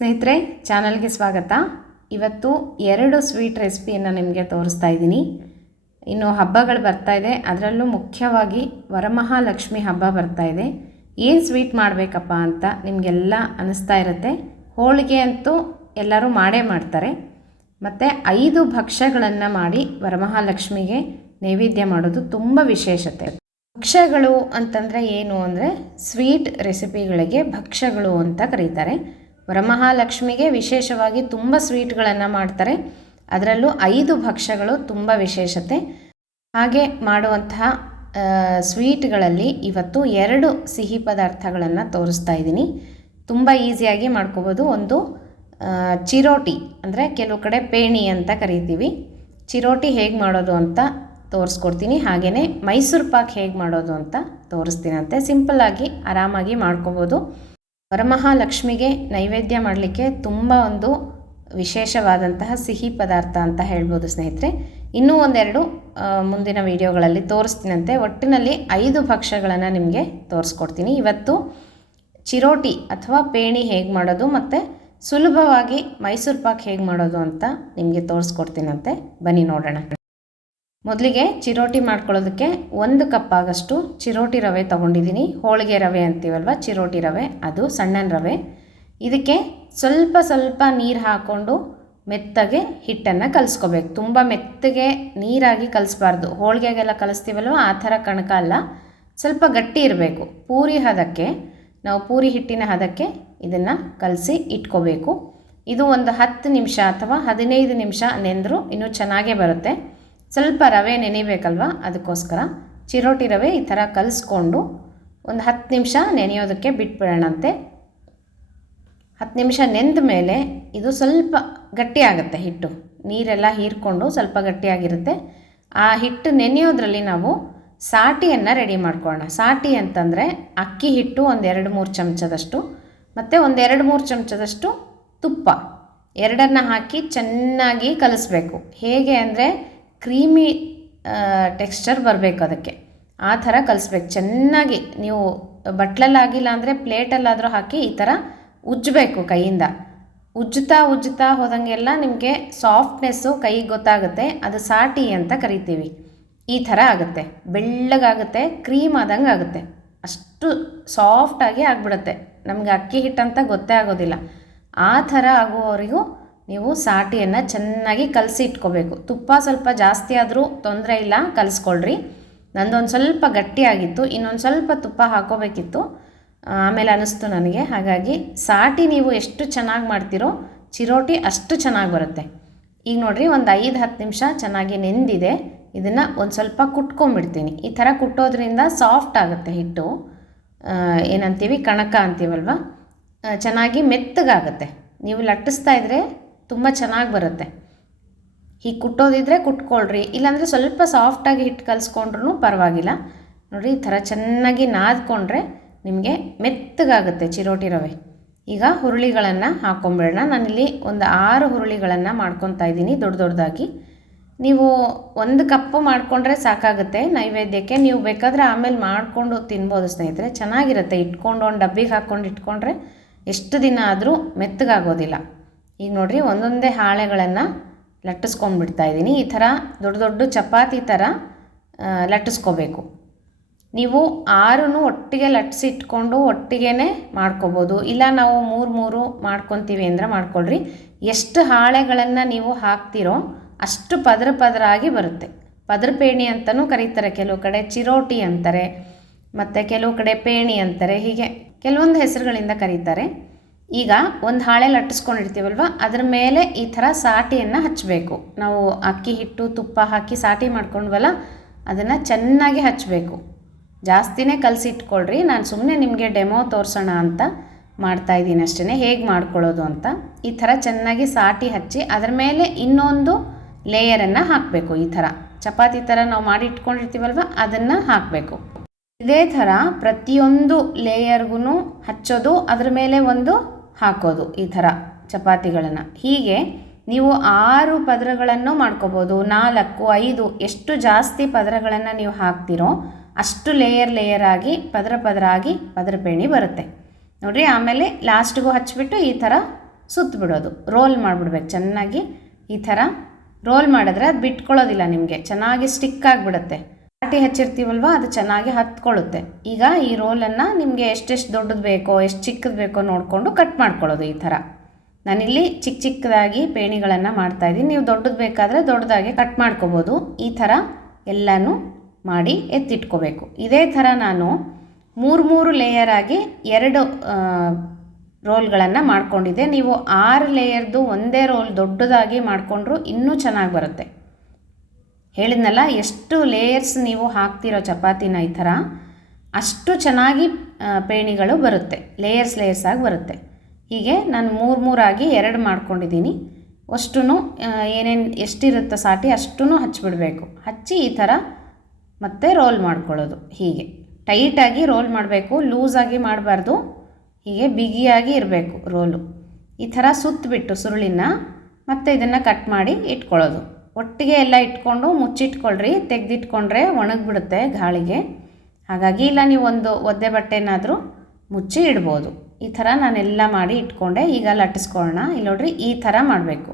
ಸ್ನೇಹಿತರೆ, ಚಾನಲ್ಗೆ ಸ್ವಾಗತ. ಇವತ್ತು ಎರಡು ಸ್ವೀಟ್ ರೆಸಿಪಿಯನ್ನು ನಿಮಗೆ ತೋರಿಸ್ತಾ ಇದ್ದೀನಿ. ಇನ್ನು ಹಬ್ಬಗಳು ಬರ್ತಾ ಇದೆ. ಅದರಲ್ಲೂ ಮುಖ್ಯವಾಗಿ ವರಮಹಾಲಕ್ಷ್ಮಿ ಹಬ್ಬ ಬರ್ತಾ ಇದೆ. ಏನು ಸ್ವೀಟ್ ಮಾಡಬೇಕಪ್ಪ ಅಂತ ನಿಮಗೆಲ್ಲ ಅನ್ನಿಸ್ತಾ ಇರುತ್ತೆ. ಹೋಳಿಗೆ ಅಂತೂ ಎಲ್ಲರೂ ಮಾಡೇ ಮಾಡ್ತಾರೆ. ಮತ್ತು ಐದು ಭಕ್ಷ್ಯಗಳನ್ನು ಮಾಡಿ ವರಮಹಾಲಕ್ಷ್ಮಿಗೆ ನೈವೇದ್ಯ ಮಾಡೋದು ತುಂಬ ವಿಶೇಷತೆ. ಭಕ್ಷ್ಯಗಳು ಅಂತಂದರೆ ಏನು ಅಂದರೆ ಸ್ವೀಟ್ ರೆಸಿಪಿಗಳಿಗೆ ಭಕ್ಷ್ಯಗಳು ಅಂತ ಕರೀತಾರೆ. ವರಮಹಾಲಕ್ಷ್ಮಿಗೆ ವಿಶೇಷವಾಗಿ ತುಂಬ ಸ್ವೀಟ್ಗಳನ್ನು ಮಾಡ್ತಾರೆ. ಅದರಲ್ಲೂ ಐದು ಭಕ್ಷ್ಯಗಳು ತುಂಬ ವಿಶೇಷತೆ. ಹಾಗೆ ಮಾಡುವಂತಹ ಸ್ವೀಟ್ಗಳಲ್ಲಿ ಇವತ್ತು ಎರಡು ಸಿಹಿ ಪದಾರ್ಥಗಳನ್ನು ತೋರಿಸ್ತಾ ಇದ್ದೀನಿ. ತುಂಬ ಈಸಿಯಾಗಿ ಮಾಡ್ಕೋಬೋದು. ಒಂದು ಚಿರೋಟಿ, ಅಂದರೆ ಕೆಲವು ಕಡೆ ಪೇಣಿ ಅಂತ ಕರಿತೀವಿ. ಚಿರೋಟಿ ಹೇಗೆ ಮಾಡೋದು ಅಂತ ತೋರಿಸ್ಕೊಡ್ತೀನಿ. ಹಾಗೆಯೇ ಮೈಸೂರು ಪಾಕ್ ಹೇಗೆ ಮಾಡೋದು ಅಂತ ತೋರಿಸ್ತೀನಂತೆ. ಸಿಂಪಲ್ಲಾಗಿ ಆರಾಮಾಗಿ ಮಾಡ್ಕೋಬೋದು. ವರಮಹಾಲಕ್ಷ್ಮಿಗೆ ನೈವೇದ್ಯ ಮಾಡಲಿಕ್ಕೆ ತುಂಬ ಒಂದು ವಿಶೇಷವಾದಂತಹ ಸಿಹಿ ಪದಾರ್ಥ ಅಂತ ಹೇಳ್ಬೋದು ಸ್ನೇಹಿತರೆ. ಇನ್ನೂ ಒಂದೆರಡು ಮುಂದಿನ ವಿಡಿಯೋಗಳಲ್ಲಿ ತೋರಿಸ್ತೀನಂತೆ. ಒಟ್ಟಿನಲ್ಲಿ ಐದು ಭಕ್ಷ್ಯಗಳನ್ನು ನಿಮಗೆ ತೋರಿಸ್ಕೊಡ್ತೀನಿ. ಇವತ್ತು ಚಿರೋಟಿ ಅಥವಾ ಪೇಣಿ ಹೇಗೆ ಮಾಡೋದು ಮತ್ತು ಸುಲಭವಾಗಿ ಮೈಸೂರು ಪಾಕ್ ಹೇಗೆ ಮಾಡೋದು ಅಂತ ನಿಮಗೆ ತೋರಿಸ್ಕೊಡ್ತೀನಂತೆ. ಬನ್ನಿ ನೋಡೋಣ. ಮೊದಲಿಗೆ ಚಿರೋಟಿ ಮಾಡ್ಕೊಳ್ಳೋದಕ್ಕೆ ಒಂದು ಕಪ್ ಆಗಷ್ಟು ಚಿರೋಟಿ ರವೆ ತೊಗೊಂಡಿದ್ದೀನಿ. ಹೋಳಿಗೆ ರವೆ ಅಂತೀವಲ್ವ? ಚಿರೋಟಿ ರವೆ, ಅದು ಸಣ್ಣನ ರವೆ. ಇದಕ್ಕೆ ಸ್ವಲ್ಪ ಸ್ವಲ್ಪ ನೀರು ಹಾಕ್ಕೊಂಡು ಮೆತ್ತಗೆ ಹಿಟ್ಟನ್ನು ಕಲಿಸ್ಕೋಬೇಕು. ತುಂಬ ಮೆತ್ತಗೆ ನೀರಾಗಿ ಕಲಿಸ್ಬಾರ್ದು. ಹೋಳಿಗೆಗೆಲ್ಲ ಕಲಿಸ್ತೀವಲ್ವ? ಆ ಥರ ಕಣಕ ಅಲ್ಲ. ಸ್ವಲ್ಪ ಗಟ್ಟಿ ಇರಬೇಕು. ಪೂರಿ ಹದಕ್ಕೆ, ನಾವು ಪೂರಿ ಹಿಟ್ಟಿನ ಹದಕ್ಕೆ ಇದನ್ನು ಕಲಸಿ ಇಟ್ಕೋಬೇಕು. ಇದು ಒಂದು ಹತ್ತು ನಿಮಿಷ ಅಥವಾ ಹದಿನೈದು ನಿಮಿಷ ನೆಂದರೂ ಇನ್ನೂ ಚೆನ್ನಾಗೇ ಬರುತ್ತೆ. ಸ್ವಲ್ಪ ರವೆ ನೆನೆಯಬೇಕಲ್ವ ಅದಕ್ಕೋಸ್ಕರ ಚಿರೋಟಿ ರವೆ ಈ ಥರ ಕಲಿಸ್ಕೊಂಡು ಒಂದು ಹತ್ತು ನಿಮಿಷ ನೆನೆಯೋದಕ್ಕೆ ಬಿಟ್ಬಿಡೋಣಂತೆ. ಹತ್ತು ನಿಮಿಷ ನೆಂದ ಮೇಲೆ ಇದು ಸ್ವಲ್ಪ ಗಟ್ಟಿಯಾಗುತ್ತೆ ಹಿಟ್ಟು. ನೀರೆಲ್ಲ ಹೀರ್ಕೊಂಡು ಸ್ವಲ್ಪ ಗಟ್ಟಿಯಾಗಿರುತ್ತೆ. ಆ ಹಿಟ್ಟು ನೆನೆಯೋದ್ರಲ್ಲಿ ನಾವು ಸಾಟಿಯನ್ನು ರೆಡಿ ಮಾಡ್ಕೊಳ್ಳೋಣ. ಸಾಟಿ ಅಂತಂದರೆ ಅಕ್ಕಿ ಹಿಟ್ಟು ಒಂದು ಎರಡು ಮೂರು ಚಮಚದಷ್ಟು, ಮತ್ತು ಒಂದು ಎರಡು ಮೂರು ಚಮಚದಷ್ಟು ತುಪ್ಪ. ಎರಡನ್ನು ಹಾಕಿ ಚೆನ್ನಾಗಿ ಕಲಿಸ್ಬೇಕು. ಹೇಗೆ ಅಂದರೆ ಕ್ರೀಮಿ ಟೆಕ್ಸ್ಚರ್ ಬರಬೇಕು ಅದಕ್ಕೆ. ಆ ಥರ ಕಲಿಸ್ಬೇಕು. ಚೆನ್ನಾಗಿ ನೀವು ಬಟ್ಲಲ್ಲಾಗಿಲ್ಲ ಅಂದರೆ ಪ್ಲೇಟಲ್ಲಾದರೂ ಹಾಕಿ ಈ ಥರ ಉಜ್ಜಬೇಕು ಕೈಯಿಂದ. ಉಜ್ಜುತ್ತಾ ಉಜ್ಜುತ್ತಾ ಹೋದಂಗೆಲ್ಲ ನಿಮಗೆ ಸಾಫ್ಟ್ನೆಸ್ಸು ಕೈಗೆ ಗೊತ್ತಾಗುತ್ತೆ. ಅದು ಸಾಟಿ ಅಂತ ಕರಿತೀವಿ. ಈ ಥರ ಆಗುತ್ತೆ. ಬೆಳ್ಳಗಾಗುತ್ತೆ, ಕ್ರೀಮ್ ಆದಂಗೆ ಆಗುತ್ತೆ. ಅಷ್ಟು ಸಾಫ್ಟಾಗಿ ಆಗಿಬಿಡುತ್ತೆ. ನಮಗೆ ಅಕ್ಕಿ ಹಿಟ್ಟಂತ ಗೊತ್ತೇ ಆಗೋದಿಲ್ಲ. ಆ ಥರ ಆಗುವವರೆಗೂ ನೀವು ಸಾಟಿಯನ್ನು ಚೆನ್ನಾಗಿ ಕಲಸಿ ಇಟ್ಕೋಬೇಕು. ತುಪ್ಪ ಸ್ವಲ್ಪ ಜಾಸ್ತಿ ಆದರೂ ತೊಂದರೆ ಇಲ್ಲ, ಕಲಿಸ್ಕೊಳ್ರಿ. ನಂದೊಂದು ಸ್ವಲ್ಪ ಗಟ್ಟಿಯಾಗಿತ್ತು ಇನ್ನೊಂದು ಸ್ವಲ್ಪ ತುಪ್ಪ ಹಾಕೋಬೇಕಿತ್ತು. ಆಮೇಲೆ ಅನ್ನಿಸ್ತು ನನಗೆ. ಹಾಗಾಗಿ ಸಾಟಿ ನೀವು ಎಷ್ಟು ಚೆನ್ನಾಗಿ ಮಾಡ್ತೀರೋ, ಚಿರೋಟಿ ಅಷ್ಟು ಚೆನ್ನಾಗಿ ಬರುತ್ತೆ. ಈಗ ನೋಡಿರಿ, ಒಂದು ಐದು, ಹತ್ತು ನಿಮಿಷ ಚೆನ್ನಾಗಿ ನೆಂದಿದೆ. ಇದನ್ನು ಒಂದು ಸ್ವಲ್ಪ ಕುಟ್ಕೊಂಡ್ಬಿಡ್ತೀನಿ. ಈ ಥರ ಕುಟ್ಟೋದ್ರಿಂದ ಸಾಫ್ಟ್ ಆಗುತ್ತೆ ಹಿಟ್ಟು. ಏನಂತೀವಿ? ಕಣಕ ಅಂತೀವಲ್ವ? ಚೆನ್ನಾಗಿ ಮೆತ್ತಗಾಗುತ್ತೆ. ನೀವು ಲಟ್ಟಿಸ್ತಾ ಇದ್ದರೆ ತುಂಬ ಚೆನ್ನಾಗಿ ಬರುತ್ತೆ. ಹೀಗೆ ಕುಟ್ಟೋದಿದ್ರೆ ಕುಟ್ಕೊಳ್ರಿ, ಇಲ್ಲಾಂದರೆ ಸ್ವಲ್ಪ ಸಾಫ್ಟಾಗಿ ಹಿಟ್ಟು ಕಲಿಸ್ಕೊಂಡ್ರೂ ಪರವಾಗಿಲ್ಲ. ನೋಡಿ, ಈ ಥರ ಚೆನ್ನಾಗಿ ನಾದ್ಕೊಂಡ್ರೆ ನಿಮಗೆ ಮೆತ್ತಗಾಗುತ್ತೆ ಚಿರೋಟಿ ರವೆ. ಈಗ ಹುರುಳಿಗಳನ್ನು ಹಾಕ್ಕೊಂಬಿಡೋಣ ನಾನಿಲ್ಲಿ ಒಂದು ಆರು ಹುರುಳಿಗಳನ್ನು ಮಾಡ್ಕೊತಾ ಇದ್ದೀನಿ ದೊಡ್ಡ ದೊಡ್ಡದಾಗಿ ನೀವು ಒಂದು ಕಪ್ಪು ಮಾಡಿಕೊಂಡ್ರೆ ಸಾಕಾಗುತ್ತೆ. ನೈವೇದ್ಯಕ್ಕೆ ನೀವು ಬೇಕಾದರೆ ಆಮೇಲೆ ಮಾಡಿಕೊಂಡು ತಿನ್ಬೋದು ಸ್ನೇಹಿತರೆ. ಚೆನ್ನಾಗಿರುತ್ತೆ. ಇಟ್ಕೊಂಡು ಒಂದು ಡಬ್ಬಿಗೆ ಹಾಕ್ಕೊಂಡು ಇಟ್ಕೊಂಡ್ರೆ ಎಷ್ಟು ದಿನ ಆದರೂ ಮೆತ್ತಗಾಗೋದಿಲ್ಲ. ಈಗ ನೋಡಿರಿ ಒಂದೊಂದೇ ಹಾಳೆಗಳನ್ನು ಲಟ್ಟಿಸ್ಕೊಂಡ್ಬಿಡ್ತಾ ಇದ್ದೀನಿ. ಈ ಥರ ದೊಡ್ಡ ದೊಡ್ಡ ಚಪಾತಿ ಥರ ಲಟ್ಟಿಸ್ಕೋಬೇಕು. ನೀವು ಆರೂ ಒಟ್ಟಿಗೆ ಲಟ್ಟಿಸಿಟ್ಕೊಂಡು ಒಟ್ಟಿಗೆ ಮಾಡ್ಕೋಬೋದು. ಇಲ್ಲ ನಾವು ಮೂರು ಮೂರು ಮಾಡ್ಕೊತೀವಿ ಅಂದರೆ ಮಾಡ್ಕೊಳ್ರಿ. ಎಷ್ಟು ಹಾಳೆಗಳನ್ನು ನೀವು ಹಾಕ್ತಿರೋ ಅಷ್ಟು ಪದರ ಪದರ ಆಗಿ ಬರುತ್ತೆ. ಪದರ ಪೇಣಿ ಅಂತಲೂ ಕರೀತಾರೆ. ಕೆಲವು ಕಡೆ ಚಿರೋಟಿ ಅಂತಾರೆ, ಮತ್ತು ಕೆಲವು ಕಡೆ ಪೇಣಿ ಅಂತಾರೆ, ಹೀಗೆ ಕೆಲವೊಂದು ಹೆಸರುಗಳಿಂದ ಕರೀತಾರೆ. ಈಗ ಒಂದು ಹಾಳೆ ಲಟ್ಟಿಸ್ಕೊಂಡಿರ್ತೀವಲ್ವ ಅದರ ಮೇಲೆ ಈ ಥರ ಸಾಟಿಯನ್ನು ಹಚ್ಚಬೇಕು ನಾವು ಅಕ್ಕಿ, ಹಿಟ್ಟು, ತುಪ್ಪ ಹಾಕಿ ಸಾಟಿ ಮಾಡ್ಕೊಂಡ್ವಲ್ಲ, ಅದನ್ನು ಚೆನ್ನಾಗಿ ಹಚ್ಚಬೇಕು ಜಾಸ್ತಿನೇ ಕಲಸಿ ಇಟ್ಕೊಳ್ರಿ ನಾನು ಸುಮ್ಮನೆ ನಿಮಗೆ ಡೆಮೋ ತೋರಿಸೋಣ ಅಂತ ಮಾಡ್ತಾ ಇದ್ದೀನಿ ಅಷ್ಟೇ ಹೇಗೆ ಮಾಡ್ಕೊಳ್ಳೋದು ಅಂತ. ಈ ಥರ ಚೆನ್ನಾಗಿ ಸಾಟಿ ಹಚ್ಚಿ ಅದರ ಮೇಲೆ ಇನ್ನೊಂದು ಲೇಯರನ್ನು ಹಾಕಬೇಕು ಈ ಥರ. ಚಪಾತಿ ಥರ ನಾವು ಮಾಡಿ ಇಟ್ಕೊಂಡಿರ್ತೀವಲ್ವ ಅದನ್ನು ಹಾಕಬೇಕು. ಇದೇ ಥರ ಪ್ರತಿಯೊಂದು ಲೇಯರ್ಗೂ ಹಚ್ಚೋದು, ಅದರ ಮೇಲೆ ಒಂದು ಹಾಕೋದು ಈ ಥರ ಚಪಾತಿಗಳನ್ನು. ಹೀಗೆ ನೀವು ಆರು ಪದರಗಳನ್ನು ಮಾಡ್ಕೋಬೋದು, ನಾಲ್ಕು, ಐದು, ಎಷ್ಟು ಜಾಸ್ತಿ ಪದರಗಳನ್ನು ನೀವು ಹಾಕ್ತಿರೋ ಅಷ್ಟು ಲೇಯರ್ ಲೇಯರ್ ಆಗಿ, ಪದರ ಪದರ ಆಗಿ ಪದರ ಪೇಣಿ ಬರುತ್ತೆ. ನೋಡಿರಿ, ಆಮೇಲೆ ಲಾಸ್ಟಿಗೂ ಹಚ್ಚಿಬಿಟ್ಟು ಈ ಥರ ಸುತ್ತ ಬಿಡೋದು. ರೋಲ್ ಮಾಡಿಬಿಡ್ಬೇಕು, ಚೆನ್ನಾಗಿ ಈ ಥರ ರೋಲ್ ಮಾಡಿದ್ರೆ ಅದು ಬಿಟ್ಕೊಳ್ಳೋದಿಲ್ಲ ನಿಮಗೆ. ಚೆನ್ನಾಗಿ ಸ್ಟಿಕ್ ಆಗಿಬಿಡುತ್ತೆ. ಪಾಟಿ ಹಚ್ಚಿರ್ತೀವಲ್ವ, ಅದು ಚೆನ್ನಾಗಿ ಹತ್ಕೊಳ್ಳುತ್ತೆ. ಈಗ ಈ ರೋಲನ್ನು ನಿಮಗೆ ಎಷ್ಟೆಷ್ಟು ದೊಡ್ಡದು ಬೇಕೋ, ಎಷ್ಟು ಚಿಕ್ಕದು ಬೇಕೋ ನೋಡಿಕೊಂಡು ಕಟ್ ಮಾಡ್ಕೊಳ್ಳೋದು ಈ ಥರ. ನಾನಿಲ್ಲಿ ಚಿಕ್ಕ ಚಿಕ್ಕದಾಗಿ ಪೇಣಿಗಳನ್ನು ಮಾಡ್ತಾಯಿದ್ದೀನಿ ನೀವು ದೊಡ್ಡದು ಬೇಕಾದರೆ ದೊಡ್ಡದಾಗಿ ಕಟ್ ಮಾಡ್ಕೋಬೋದು. ಈ ಥರ ಎಲ್ಲನೂ ಮಾಡಿ ಎತ್ತಿಟ್ಕೋಬೇಕು. ಇದೇ ಥರ ನಾನು ಮೂರು ಮೂರು ಲೇಯರ್ ಆಗಿ ಎರಡು ರೋಲ್ಗಳನ್ನು ಮಾಡ್ಕೊಂಡಿದ್ದೆ. ನೀವು ಆರು ಲೇಯರ್ದು ಒಂದೇ ರೋಲ್ ದೊಡ್ಡದಾಗಿ ಮಾಡಿಕೊಂಡ್ರೂ ಇನ್ನೂ ಚೆನ್ನಾಗಿ ಬರುತ್ತೆ. ಹೇಳಿದ್ನಲ್ಲ, ಎಷ್ಟು ಲೇಯರ್ಸ್ ನೀವು ಹಾಕ್ತಿರೋ ಚಪಾತಿನ ಈ ಥರ, ಅಷ್ಟು ಚೆನ್ನಾಗಿ ಪೇಣಿಗಳು ಬರುತ್ತೆ, ಲೇಯರ್ಸ್ ಲೇಯರ್ಸ್ ಆಗಿ ಬರುತ್ತೆ. ಹೀಗೆ ನಾನು ಮೂರು ಮೂರಾಗಿ ಎರಡು ಮಾಡ್ಕೊಂಡಿದ್ದೀನಿ. ಅಷ್ಟೂ ಏನೇನು ಎಷ್ಟಿರುತ್ತೋ ಸಾಟಿ ಅಷ್ಟೂ ಹಚ್ಚಿಬಿಡಬೇಕು ಹಚ್ಚಿ ಈ ಥರ ಮತ್ತೆ ರೋಲ್ ಮಾಡ್ಕೊಳ್ಳೋದು, ಹೀಗೆ. ಟೈಟಾಗಿ ರೋಲ್ ಮಾಡಬೇಕು, ಲೂಸಾಗಿ ಮಾಡಬಾರ್ದು, ಹೀಗೆ ಬಿಗಿಯಾಗಿ ಇರಬೇಕು ರೋಲು. ಈ ಥರ ಸುತ್ತಬಿಟ್ಟು ಸುರುಳಿನ ಮತ್ತೆ ಇದನ್ನು ಕಟ್ ಮಾಡಿ ಇಟ್ಕೊಳ್ಳೋದು. ಒಟ್ಟಿಗೆ ಎಲ್ಲ ಇಟ್ಕೊಂಡು ಮುಚ್ಚಿಟ್ಕೊಳ್ರಿ, ತೆಗೆದಿಟ್ಕೊಂಡ್ರೆ ಒಣಗಿಬಿಡುತ್ತೆ ಗಾಳಿಗೆ. ಹಾಗಾಗಿ ಇಲ್ಲ, ನೀವು ಒಂದು ಒದ್ದೆ ಬಟ್ಟೆನಾದರೂ ಮುಚ್ಚಿ ಇಡ್ಬೋದು. ಈ ಥರ ನಾನೆಲ್ಲ ಮಾಡಿ ಇಟ್ಕೊಂಡೆ, ಈಗ ಲಟ್ಟಿಸ್ಕೊಳ್ಳೋಣ. ಇಲ್ಲಿ ನೋಡ್ರಿ, ಈ ಥರ ಮಾಡಬೇಕು.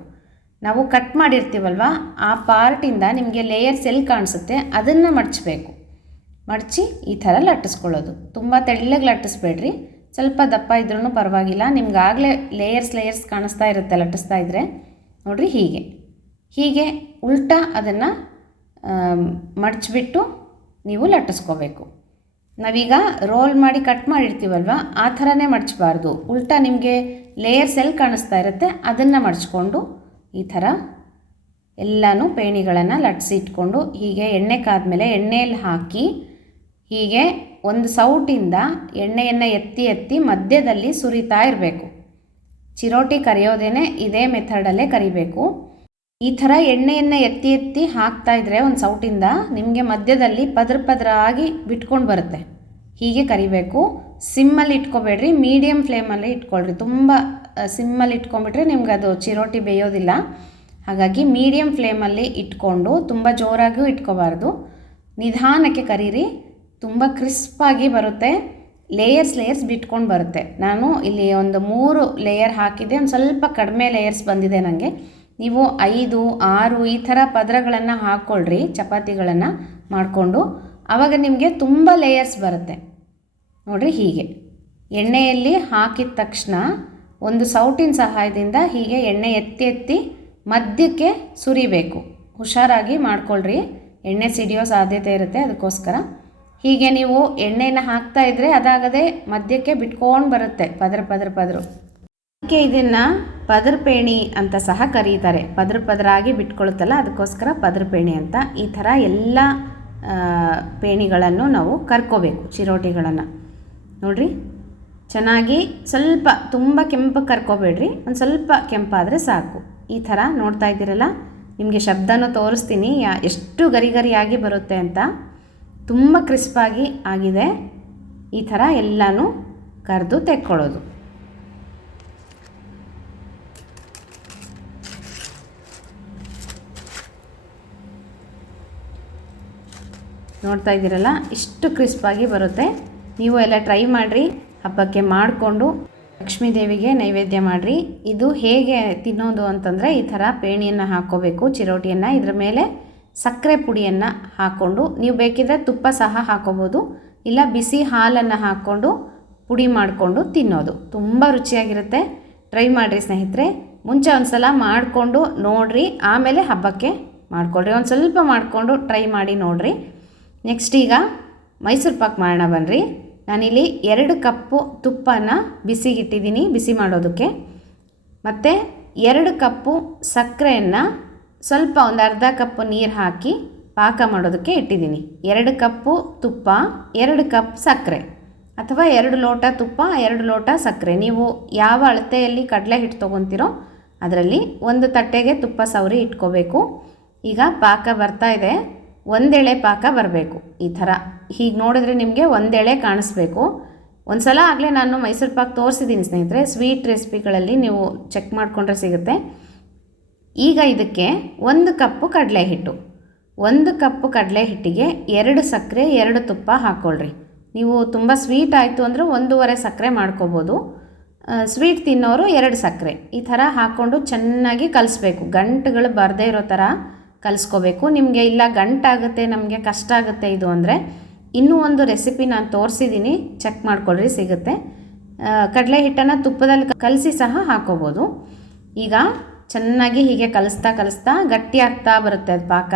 ನಾವು ಕಟ್ ಮಾಡಿರ್ತೀವಲ್ವ, ಆ ಪಾರ್ಟಿಂದ ನಿಮಗೆ ಲೇಯರ್ಸ್ ಎಲ್ಲಿ ಕಾಣಿಸುತ್ತೆ ಅದನ್ನು ಮಡಚಬೇಕು. ಮಡಚಿ ಈ ಥರ ಲಟ್ಟಿಸ್ಕೊಳ್ಳೋದು. ತುಂಬ ತೆಳ್ಳಗೆ ಲಟ್ಟಿಸ್ಬೇಡ್ರಿ. ಸ್ವಲ್ಪ ದಪ್ಪ ಇದ್ರೂ ಪರವಾಗಿಲ್ಲ. ನಿಮ್ಗೆ ಆಗಲೇ ಲೇಯರ್ಸ್ ಲೇಯರ್ಸ್ ಕಾಣಿಸ್ತಾ ಇರುತ್ತೆ ಲಟ್ಟಿಸ್ತಾ ಇದ್ದರೆ ನೋಡಿರಿ ಹೀಗೆ. ಹೀಗೆ ಉಲ್ಟಾ ಅದನ್ನು ಮಡಚಿಬಿಟ್ಟು ನೀವು ಲಟ್ಟಿಸ್ಕೋಬೇಕು. ನಾವೀಗ ರೋಲ್ ಮಾಡಿ ಕಟ್ ಮಾಡಿರ್ತೀವಲ್ವ, ಆ ಥರನೇ ಮಡಚಬಾರ್ದು. ಉಲ್ಟಾ ನಿಮಗೆ ಲೇಯರ್ಸ್ ಎಲ್ಲಿ ಕಾಣಿಸ್ತಾ ಇರುತ್ತೆ ಅದನ್ನು ಮಡಚ್ಕೊಂಡು ಈ ಥರ ಎಲ್ಲನೂ ಪೇಣಿಗಳನ್ನು ಲಟ್ಸಿ ಇಟ್ಕೊಂಡು ಹೀಗೆ ಎಣ್ಣೆ ಕಾದ್ಮೇಲೆ ಎಣ್ಣೆಯಲ್ಲಿ ಹಾಕಿ ಹೀಗೆ ಒಂದು ಸೌಟಿಂದ ಎಣ್ಣೆಯನ್ನು ಎತ್ತಿ ಎತ್ತಿ ಮಧ್ಯದಲ್ಲಿ ಸುರಿತಾ ಇರಬೇಕು. ಚಿರೋಟಿ ಕರಿಯೋದೇನೆ ಇದೇ ಮೆಥಡಲ್ಲೇ ಕರಿಬೇಕು. ಈ ಥರ ಎಣ್ಣೆಯನ್ನು ಎತ್ತಿ ಎತ್ತಿ ಹಾಕ್ತಾ ಇದ್ರೆ ಒಂದು ಸೌಟಿಂದ ನಿಮಗೆ ಮಧ್ಯದಲ್ಲಿ ಪದ್ರ ಪದ್ರ ಆಗಿ ಬಿಟ್ಕೊಂಡು ಬರುತ್ತೆ. ಹೀಗೆ ಕರಿಬೇಕು. ಸಿಮ್ಮಲ್ಲಿ ಇಟ್ಕೋಬೇಡ್ರಿ. ಮೀಡಿಯಮ್ ಫ್ಲೇಮಲ್ಲಿ ಇಟ್ಕೊಳ್ರಿ. ತುಂಬ ಸಿಮ್ಮಲ್ಲಿ ಇಟ್ಕೊಂಡ್ಬಿಟ್ರೆ ನಿಮ್ಗೆ ಅದು ಚಿರೋಟಿ ಬೇಯೋದಿಲ್ಲ. ಹಾಗಾಗಿ ಮೀಡಿಯಮ್ ಫ್ಲೇಮಲ್ಲಿ ಇಟ್ಕೊಂಡು ತುಂಬ ಜೋರಾಗಿಯೂ ಇಟ್ಕೋಬಾರ್ದು. ನಿಧಾನಕ್ಕೆ ಕರೀರಿ. ತುಂಬ ಕ್ರಿಸ್ಪಾಗಿ ಬರುತ್ತೆ. ಲೇಯರ್ಸ್ ಲೇಯರ್ಸ್ ಬಿಟ್ಕೊಂಡು ಬರುತ್ತೆ. ನಾನು ಇಲ್ಲಿ ಒಂದು ಮೂರು ಲೇಯರ್ ಹಾಕಿದ್ದೆ. ಒಂದು ಸ್ವಲ್ಪ ಕಡಿಮೆ ಲೇಯರ್ಸ್ ಬಂದಿದೆ ನನಗೆ. ನೀವು ಐದು, ಆರು ಈ ಥರ ಪದರಗಳನ್ನು ಹಾಕ್ಕೊಳ್ರಿ ಚಪಾತಿಗಳನ್ನು ಮಾಡಿಕೊಂಡು. ಆವಾಗ ನಿಮಗೆ ತುಂಬ ಲೇಯರ್ಸ್ ಬರುತ್ತೆ. ನೋಡಿರಿ ಹೀಗೆ. ಎಣ್ಣೆಯಲ್ಲಿ ಹಾಕಿದ ತಕ್ಷಣ ಒಂದು ಸೌಟಿನ ಸಹಾಯದಿಂದ ಹೀಗೆ ಎಣ್ಣೆ ಎತ್ತಿ ಎತ್ತಿ ಮಧ್ಯಕ್ಕೆ ಸುರಿಬೇಕು. ಹುಷಾರಾಗಿ ಮಾಡ್ಕೊಳ್ರಿ. ಎಣ್ಣೆ ಸಿಡಿಯೋ ಸಾಧ್ಯತೆ ಇರುತ್ತೆ ಅದಕ್ಕೋಸ್ಕರ. ಹೀಗೆ ನೀವು ಎಣ್ಣೆನ ಹಾಕ್ತಾ ಇದ್ದರೆ ಅದಾಗದೆ ಮಧ್ಯಕ್ಕೆ ಬಿಟ್ಕೊಂಡು ಬರುತ್ತೆ ಪದರ ಪದರ ಪದರು. ಅದಕ್ಕೆ ಇದನ್ನು ಪದರ್ಪೇಣಿ ಪೇಣಿ ಅಂತ ಸಹ ಕರೀತಾರೆ. ಪದ್ರ ಪದರಾಗಿ ಬಿಟ್ಕೊಳುತ್ತಲ್ಲ, ಅದಕ್ಕೋಸ್ಕರ ಪದರ್ಪೇಣಿ ಪೇಣಿ ಅಂತ ಈ ಥರ ಎಲ್ಲ ಪೇಣಿಗಳನ್ನು ನಾವು ಕರ್ಕೋಬೇಕು, ಚಿರೋಟಿಗಳನ್ನು. ನೋಡ್ರಿ, ಚೆನ್ನಾಗಿ ಸ್ವಲ್ಪ ತುಂಬ ಕೆಂಪು ಕರ್ಕೋಬೇಡ್ರಿ, ಒಂದು ಸ್ವಲ್ಪ ಕೆಂಪಾದರೆ ಸಾಕು. ಈ ಥರ ನೋಡ್ತಾ ಇದ್ದೀರಲ್ಲ, ನಿಮಗೆ ಶಬ್ದನೂ ತೋರಿಸ್ತೀನಿ ಎಷ್ಟು ಗರಿಗರಿಯಾಗಿ ಬರುತ್ತೆ ಅಂತ. ತುಂಬ ಕ್ರಿಸ್ಪಾಗಿ ಆಗಿದೆ. ಈ ಥರ ಎಲ್ಲನೂ ಕರೆದು ತೆಕ್ಕೊಳ್ಳೋದು. ನೋಡ್ತಾ ಇದ್ದೀರಲ್ಲ, ಇಷ್ಟು ಕ್ರಿಸ್ಪಾಗಿ ಬರುತ್ತೆ. ನೀವು ಎಲ್ಲ ಟ್ರೈ ಮಾಡಿರಿ, ಹಬ್ಬಕ್ಕೆ ಮಾಡಿಕೊಂಡು ಲಕ್ಷ್ಮೀ ದೇವಿಗೆ ನೈವೇದ್ಯ ಮಾಡಿರಿ. ಇದು ಹೇಗೆ ತಿನ್ನೋದು ಅಂತಂದರೆ, ಈ ಥರ ಪೇಣಿಯನ್ನು ಹಾಕ್ಕೋಬೇಕು ಚಿರೋಟಿಯನ್ನು. ಇದರ ಮೇಲೆ ಸಕ್ಕರೆ ಪುಡಿಯನ್ನು ಹಾಕ್ಕೊಂಡು ನೀವು ಬೇಕಿದ್ರೆ ತುಪ್ಪ ಸಹ ಹಾಕೋಬೋದು. ಇಲ್ಲ, ಬಿಸಿ ಹಾಲನ್ನು ಹಾಕ್ಕೊಂಡು ಪುಡಿ ಮಾಡಿಕೊಂಡು ತಿನ್ನೋದು. ತುಂಬ ರುಚಿಯಾಗಿರುತ್ತೆ. ಟ್ರೈ ಮಾಡಿರಿ ಸ್ನೇಹಿತರೆ. ಮುಂಚೆ ಒಂದು ಸಲ ಮಾಡಿಕೊಂಡು ನೋಡಿರಿ, ಆಮೇಲೆ ಹಬ್ಬಕ್ಕೆ ಮಾಡಿಕೊಡ್ರಿ ಒಂದು ಸ್ವಲ್ಪ ಮಾಡಿಕೊಂಡು ಟ್ರೈ ಮಾಡಿ ನೋಡಿರಿ. ನೆಕ್ಸ್ಟ್ ಈಗ ಮೈಸೂರು ಪಾಕ್ ಮಾಡೋಣ ಬನ್ನಿರಿ ನಾನಿಲ್ಲಿ ಎರಡು ಕಪ್ಪು ತುಪ್ಪನ ಬಿಸಿಗಿಟ್ಟಿದ್ದೀನಿ, ಬಿಸಿ ಮಾಡೋದಕ್ಕೆ. ಮತ್ತು ಎರಡು ಕಪ್ಪು ಸಕ್ಕರೆಯನ್ನು ಸ್ವಲ್ಪ ಒಂದು ಅರ್ಧ ಕಪ್ ನೀರು ಹಾಕಿ ಪಾಕ ಮಾಡೋದಕ್ಕೆ ಇಟ್ಟಿದ್ದೀನಿ. ಎರಡು ಕಪ್ಪು ತುಪ್ಪ, ಎರಡು ಕಪ್ ಸಕ್ಕರೆ. ಅಥವಾ ಎರಡು ಲೋಟ ತುಪ್ಪ, ಎರಡು ಲೋಟ ಸಕ್ಕರೆ. ನೀವು ಯಾವ ಅಳತೆಯಲ್ಲಿ ಕಡಲೆ ಹಿಟ್ಟು ತೊಗೊತೀರೋ ಅದರಲ್ಲಿ ಒಂದು ತಟ್ಟೆಗೆ ತುಪ್ಪ ಸವರಿ ಇಟ್ಕೋಬೇಕು. ಈಗ ಪಾಕ ಬರ್ತಾ ಇದೆ. ಒಂದೆಳೆ ಪಾಕ ಬರಬೇಕು. ಈ ಥರ. ಹೀಗೆ ನೋಡಿದ್ರೆ ನಿಮಗೆ ಒಂದೆಳೆ ಕಾಣಿಸ್ಬೇಕು. ಒಂದು ಸಲ ಆಗಲೇ ನಾನು ಮೈಸೂರು ಪಾಕ್ ತೋರಿಸಿದ್ದೀನಿ ಸ್ನೇಹಿತರೆ ಸ್ವೀಟ್ ರೆಸಿಪಿಗಳಲ್ಲಿ ನೀವು ಚೆಕ್ ಮಾಡಿಕೊಂಡ್ರೆ ಸಿಗುತ್ತೆ. ಈಗ ಇದಕ್ಕೆ ಒಂದು ಕಪ್ಪು ಕಡಲೆ ಹಿಟ್ಟು ಒಂದು ಕಪ್ಪು ಕಡಲೆ ಹಿಟ್ಟಿಗೆ ಎರಡು ಸಕ್ಕರೆ, ಎರಡು ತುಪ್ಪ ಹಾಕ್ಕೊಳ್ರಿ ನೀವು ತುಂಬ ಸ್ವೀಟ್ ಆಯಿತು ಅಂದರೆ ಒಂದೂವರೆ ಸಕ್ಕರೆ ಮಾಡ್ಕೋಬೋದು. ಸ್ವೀಟ್ ತಿನ್ನೋರು ಎರಡು ಸಕ್ಕರೆ. ಈ ಥರ ಹಾಕ್ಕೊಂಡು ಚೆನ್ನಾಗಿ ಕಲಿಸ್ಬೇಕು. ಗಂಟುಗಳು ಬರದೇ ಇರೋ ಥರ ಕಲಿಸ್ಕೋಬೇಕು. ನಿಮಗೆ ಇಲ್ಲ ಗಂಟಾಗುತ್ತೆ, ನಮಗೆ ಕಷ್ಟ ಆಗುತ್ತೆ ಇದು ಅಂದರೆ ಇನ್ನೂ ಒಂದು ರೆಸಿಪಿ ನಾನು ತೋರಿಸಿದ್ದೀನಿ ಚೆಕ್ ಮಾಡ್ಕೊಳ್ರಿ, ಸಿಗುತ್ತೆ. ಕಡಲೆ ಹಿಟ್ಟನ್ನು ತುಪ್ಪದಲ್ಲಿ ಕಲಸಿ ಸಹ ಹಾಕೋಬೋದು. ಈಗ ಚೆನ್ನಾಗಿ ಹೀಗೆ ಕಲಿಸ್ತಾ ಕಲಿಸ್ತಾ ಗಟ್ಟಿ ಆಗ್ತಾ ಬರುತ್ತೆ ಅದು ಪಾಕ.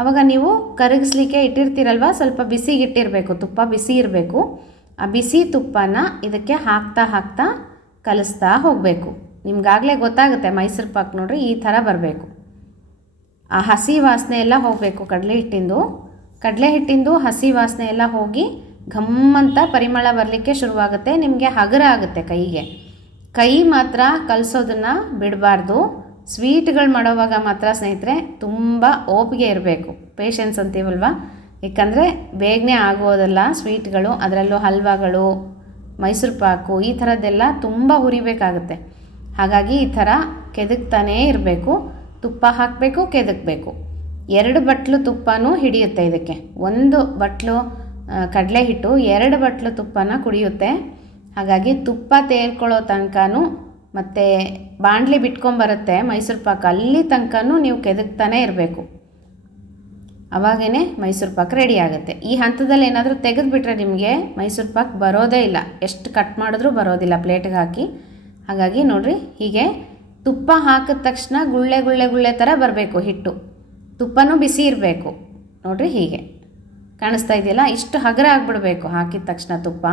ಆವಾಗ ನೀವು ಕರಗಿಸ್ಲಿಕ್ಕೆ ಇಟ್ಟಿರ್ತೀರಲ್ವ, ಸ್ವಲ್ಪ ಬಿಸಿಗಿಟ್ಟಿರಬೇಕು, ತುಪ್ಪ ಬಿಸಿ ಇರಬೇಕು. ಆ ಬಿಸಿ ತುಪ್ಪನ ಇದಕ್ಕೆ ಹಾಕ್ತಾ ಹಾಕ್ತಾ ಕಲಿಸ್ತಾ ಹೋಗಬೇಕು. ನಿಮ್ಗಾಗಲೇ ಗೊತ್ತಾಗುತ್ತೆ ಮೈಸೂರು ಪಾಕ್ ನೋಡ್ರಿ ಈ ಥರ ಬರಬೇಕು. ಆ ಹಸಿ ವಾಸನೆ ಎಲ್ಲ ಹೋಗಬೇಕು ಕಡಲೆ ಹಿಟ್ಟಿಂದು. ಕಡಲೆ ಹಿಟ್ಟಿಂದು ಹಸಿ ವಾಸನೆ ಎಲ್ಲ ಹೋಗಿ ಘಮ್ಮಂತ ಪರಿಮಳ ಬರಲಿಕ್ಕೆ ಶುರುವಾಗುತ್ತೆ, ನಿಮಗೆ ಹಗುರ ಆಗುತ್ತೆ ಕೈಗೆ. ಕೈ ಮಾತ್ರ ಕಲಿಸೋದನ್ನು ಬಿಡಬಾರ್ದು. ಸ್ವೀಟ್ಗಳು ಮಾಡೋವಾಗ ಮಾತ್ರ ಸ್ನೇಹಿತರೆ, ತುಂಬ ಓಪಿಗೆ ಇರಬೇಕು. ಪೇಷನ್ಸ್ ಅಂತೀವಲ್ವ? ಏಕೆಂದರೆ ಬೇಗನೆ ಆಗೋದಲ್ಲ ಸ್ವೀಟ್ಗಳು, ಅದರಲ್ಲೂ ಹಲ್ವಾಗಳು, ಮೈಸೂರು ಪಾಕು, ಈ ಥರದ್ದೆಲ್ಲ ತುಂಬ ಹುರಿಬೇಕಾಗುತ್ತೆ. ಹಾಗಾಗಿ ಈ ಥರ ಕೆದಕ್ತಾನೇ ಇರಬೇಕು. ತುಪ್ಪ ಹಾಕಬೇಕು, ಕೆದಕಬೇಕು. ಎರಡು ಬಟ್ಲು ತುಪ್ಪನೂ ಹಿಡಿಯುತ್ತೆ ಇದಕ್ಕೆ. ಒಂದು ಬಟ್ಲು ಕಡಲೆ ಹಿಟ್ಟು ಎರಡು ಬಟ್ಲು ತುಪ್ಪನ ಕುಡಿಯುತ್ತೆ. ಹಾಗಾಗಿ ತುಪ್ಪ ತೇರ್ಕೊಳ್ಳೋ ತನಕನೂ ಮತ್ತು ಬಾಣಲಿ ಬಿಟ್ಕೊಂಬರುತ್ತೆ ಮೈಸೂರು ಪಾಕ. ಅಲ್ಲಿ ತನಕನೂ ನೀವು ಕೆದಕ್ತಾನೇ ಇರಬೇಕು. ಅವಾಗೇ ಮೈಸೂರು ಪಾಕ್ ರೆಡಿ ಆಗುತ್ತೆ. ಈ ಹಂತದಲ್ಲಿ ಏನಾದರೂ ತೆಗೆದುಬಿಟ್ರೆ ನಿಮಗೆ ಮೈಸೂರು ಪಾಕ್ ಬರೋದೇ ಇಲ್ಲ. ಎಷ್ಟು ಕಟ್ ಮಾಡಿದ್ರೂ ಬರೋದಿಲ್ಲ ಪ್ಲೇಟ್ಗೆ ಹಾಕಿ. ಹಾಗಾಗಿ ನೋಡಿರಿ, ಹೀಗೆ ತುಪ್ಪ ಹಾಕಿದ ತಕ್ಷಣ ಗುಳ್ಳೆ ಗುಳ್ಳೆ ಗುಳ್ಳೆ ಥರ ಬರಬೇಕು ಹಿಟ್ಟು. ತುಪ್ಪನೂ ಬಿಸಿ ಇರಬೇಕು. ನೋಡಿರಿ ಹೀಗೆ. ಕಾಣಿಸ್ತಾ ಇದೆಯಲ್ಲ? ಇಷ್ಟು ಹಗರ ಆಗಿಬಿಡಬೇಕು ಹಾಕಿದ ತಕ್ಷಣ ತುಪ್ಪ.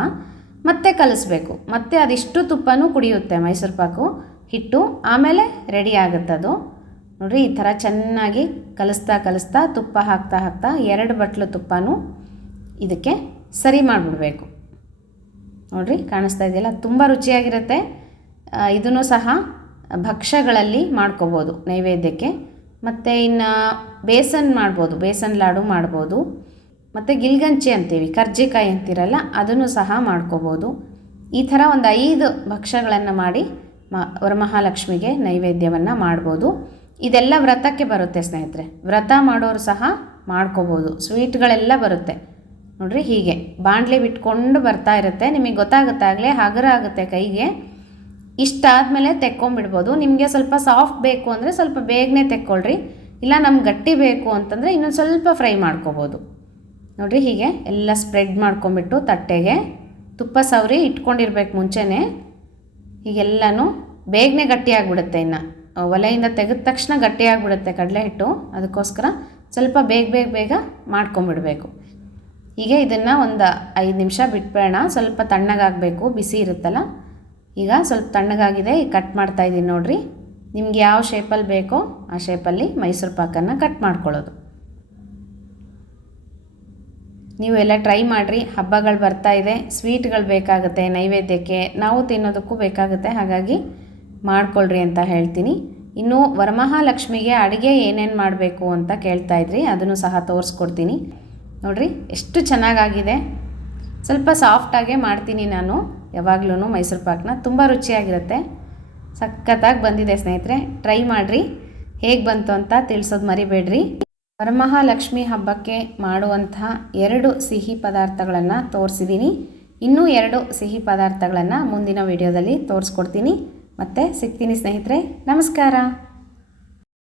ಮತ್ತೆ ಕಲಿಸ್ಬೇಕು. ಮತ್ತೆ ಅದಿಷ್ಟು ತುಪ್ಪನೂ ಕುಡಿಯುತ್ತೆ ಮೈಸೂರು ಪಾಕು. ಹಿಟ್ಟು ಆಮೇಲೆ ರೆಡಿ ಆಗುತ್ತೆ ಅದು. ನೋಡಿರಿ ಈ ಥರ ಚೆನ್ನಾಗಿ ಕಲಿಸ್ತಾ ಕಲಿಸ್ತಾ ತುಪ್ಪ ಹಾಕ್ತಾ ಹಾಕ್ತಾ ಎರಡು ಬಟ್ಲು ತುಪ್ಪನೂ ಇದಕ್ಕೆ ಸರಿ ಮಾಡಿಬಿಡ್ಬೇಕು. ನೋಡಿರಿ ಕಾಣಿಸ್ತಾ ಇದೆಯಲ್ಲ? ತುಂಬ ರುಚಿಯಾಗಿರುತ್ತೆ. ಇದನ್ನು ಸಹ ಭಕ್ಷ್ಯಗಳಲ್ಲಿ ಮಾಡ್ಕೋಬೋದು, ನೈವೇದ್ಯಕ್ಕೆ. ಮತ್ತು ಇನ್ನು ಬೇಸನ್ ಮಾಡ್ಬೋದು, ಬೇಸನ್ ಲಾಡು ಮಾಡ್ಬೋದು. ಮತ್ತು ಗಿಲ್ಗಂಚಿ ಅಂತೀವಿ, ಕರ್ಜಿಕಾಯಿ ಅಂತೀರಲ್ಲ, ಅದನ್ನು ಸಹ ಮಾಡ್ಕೋಬೋದು. ಈ ಥರ ಒಂದು ಐದು ಭಕ್ಷ್ಯಗಳನ್ನು ಮಾಡಿ ಮ, ವರಮಹಾಲಕ್ಷ್ಮಿಗೆ ನೈವೇದ್ಯವನ್ನು ಮಾಡ್ಬೋದು. ಇದೆಲ್ಲ ವ್ರತಕ್ಕೆ ಬರುತ್ತೆ ಸ್ನೇಹಿತರೆ. ವ್ರತ ಮಾಡೋರು ಸಹ ಮಾಡ್ಕೋಬೋದು. ಸ್ವೀಟ್ಗಳೆಲ್ಲ ಬರುತ್ತೆ. ನೋಡಿರಿ ಹೀಗೆ. ಬಾಣಲೆ ಬಿಟ್ಕೊಂಡು ಬರ್ತಾ ಇರುತ್ತೆ. ನಿಮಗೆ ಗೊತ್ತಾಗುತ್ತಾಗಲೇ ಹಗುರ ಆಗುತ್ತೆ ಕೈಗೆ. ಇಷ್ಟಾದಮೇಲೆ ತೆಕ್ಕೊಂಬಿಡ್ಬೋದು ನಿಮಗೆ ಸ್ವಲ್ಪ ಸಾಫ್ಟ್ ಬೇಕು ಅಂದರೆ ಸ್ವಲ್ಪ ಬೇಗನೆ ತೆಕ್ಕೊಳ್ರಿ. ಇಲ್ಲ ನಮ್ಗೆ ಗಟ್ಟಿ ಬೇಕು ಅಂತಂದರೆ ಇನ್ನೊಂದು ಸ್ವಲ್ಪ ಫ್ರೈ ಮಾಡ್ಕೋಬೋದು. ನೋಡಿರಿ ಹೀಗೆ ಎಲ್ಲ ಸ್ಪ್ರೆಡ್ ಮಾಡ್ಕೊಂಬಿಟ್ಟು ತಟ್ಟೆಗೆ ತುಪ್ಪ ಸವರಿ ಇಟ್ಕೊಂಡಿರ್ಬೇಕು ಮುಂಚೆನೇ. ಹೀಗೆಲ್ಲನೂ ಬೇಗನೆ ಗಟ್ಟಿಯಾಗಿಬಿಡುತ್ತೆ ಇನ್ನು. ಒಲೆಯಿಂದ ತೆಗೆದ ತಕ್ಷಣ ಗಟ್ಟಿಯಾಗಿಬಿಡುತ್ತೆ ಕಡಲೆ ಹಿಟ್ಟು. ಅದಕ್ಕೋಸ್ಕರ ಸ್ವಲ್ಪ ಬೇಗ ಬೇಗ ಬೇಗ ಮಾಡ್ಕೊಂಬಿಡಬೇಕು ಹೀಗೆ ಇದನ್ನು ಒಂದು ಐದು ನಿಮಿಷ ಬಿಟ್ಬೇಡ ಸ್ವಲ್ಪ ತಣ್ಣಗಾಗಬೇಕು. ಬಿಸಿ ಇರುತ್ತಲ್ಲ? ಈಗ ಸ್ವಲ್ಪ ತಣ್ಣಗಾಗಿದೆ, ಈಗ ಕಟ್ ಮಾಡ್ತಾ ಇದ್ದೀನಿ ನೋಡಿರಿ. ನಿಮ್ಗೆ ಯಾವ ಶೇಪಲ್ಲಿ ಬೇಕೋ ಆ ಶೇಪಲ್ಲಿ ಮೈಸೂರು ಪಾಕನ್ನು ಕಟ್ ಮಾಡ್ಕೊಳ್ಳೋದು. ನೀವೆಲ್ಲ ಟ್ರೈ ಮಾಡಿರಿ, ಹಬ್ಬಗಳು ಬರ್ತಾ ಇದೆ ಸ್ವೀಟ್ಗಳು ಬೇಕಾಗುತ್ತೆ ನೈವೇದ್ಯಕ್ಕೆ, ನಾವು ತಿನ್ನೋದಕ್ಕೂ ಬೇಕಾಗುತ್ತೆ, ಹಾಗಾಗಿ ಮಾಡ್ಕೊಳ್ರಿ ಅಂತ ಹೇಳ್ತೀನಿ. ಇನ್ನು ವರಮಹಾಲಕ್ಷ್ಮಿಗೆ ಅಡುಗೆ ಏನೇನು ಮಾಡಬೇಕು ಅಂತ ಕೇಳ್ತಾ ಇದ್ರಿ, ಅದನ್ನು ಸಹ ತೋರಿಸ್ಕೊಡ್ತೀನಿ. ನೋಡಿರಿ, ಎಷ್ಟು ಚೆನ್ನಾಗಾಗಿದೆ. ಸ್ವಲ್ಪ ಸಾಫ್ಟಾಗೆ ಮಾಡ್ತೀನಿ ನಾನು. ಯಾವಾಗ್ಲೂ ಮೈಸೂರು ಪಾಕ್ನ ತುಂಬ ರುಚಿಯಾಗಿರುತ್ತೆ. ಸಖತ್ತಾಗಿ ಬಂದಿದೆ ಸ್ನೇಹಿತರೆ, ಟ್ರೈ ಮಾಡಿರಿ. ಹೇಗೆ ಬಂತು ಅಂತ ತಿಳಿಸೋದು ಮರಿಬೇಡ್ರಿ. ವರಮಹಾಲಕ್ಷ್ಮಿ ಹಬ್ಬಕ್ಕೆ ಮಾಡುವಂತಹ ಎರಡು ಸಿಹಿ ಪದಾರ್ಥಗಳನ್ನು ತೋರಿಸಿದ್ದೀನಿ ಇನ್ನೂ ಎರಡು ಸಿಹಿ ಪದಾರ್ಥಗಳನ್ನು ಮುಂದಿನ ವಿಡಿಯೋದಲ್ಲಿ ತೋರಿಸ್ಕೊಡ್ತೀನಿ. ಮತ್ತೆ ಸಿಗ್ತೀನಿ ಸ್ನೇಹಿತರೆ, ನಮಸ್ಕಾರ.